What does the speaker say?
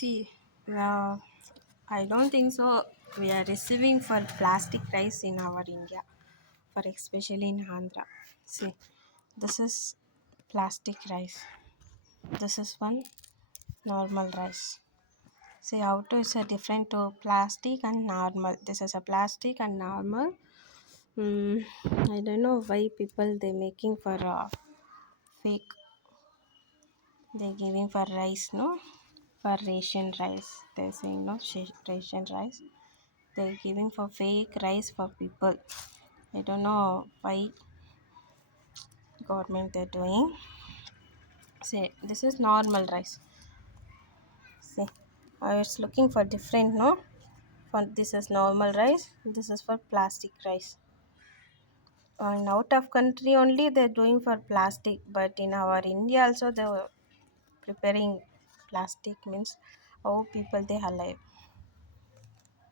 See, uh, I don't think so. We are receiving for plastic rice in our India, for especially in Andhra. See, this is plastic rice. This is one normal rice. See how to is a different to plastic and normal. This is a plastic and normal. I don't know why people they making for fake. They giving for rice, no, for ration rice. They're saying no ration rice. They're giving for fake rice for people. I don't know why government they're doing. See, this is normal rice. See, I was looking for different, no. For this is normal rice. This is for plastic rice. And out of country only they're doing for plastic, but in our India also they were preparing plastic means how people they alive.